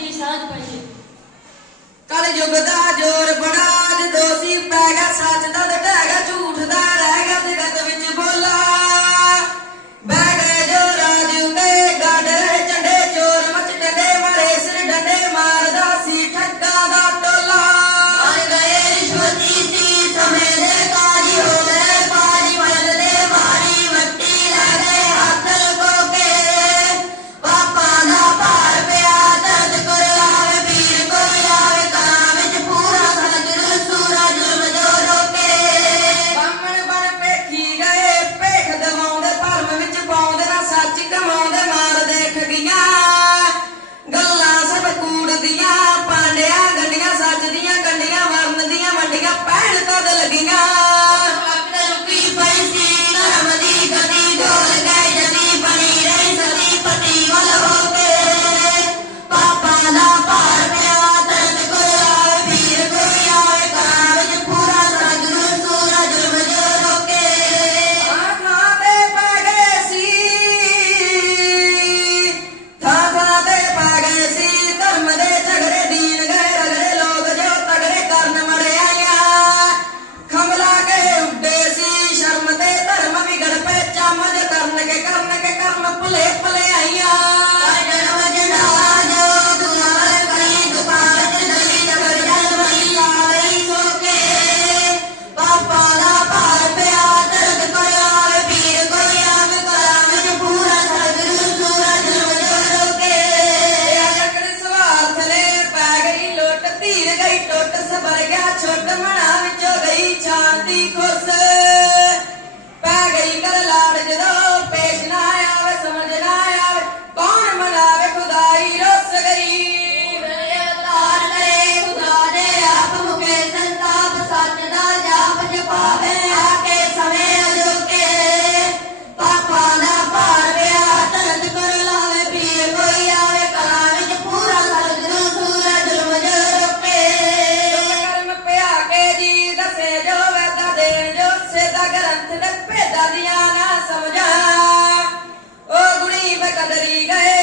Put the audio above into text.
એની સાંજ પડી કાલે જો બધા જો hermana ਕਰਤਾ ਗ੍ਰੰਥ ਦੇ ਭੇਦਾਂ ਦੀਆਂ ਨਾ ਸਮਝਾ ਓ ਗੁਣੀ ਬਕਦਰੀ ਗਏ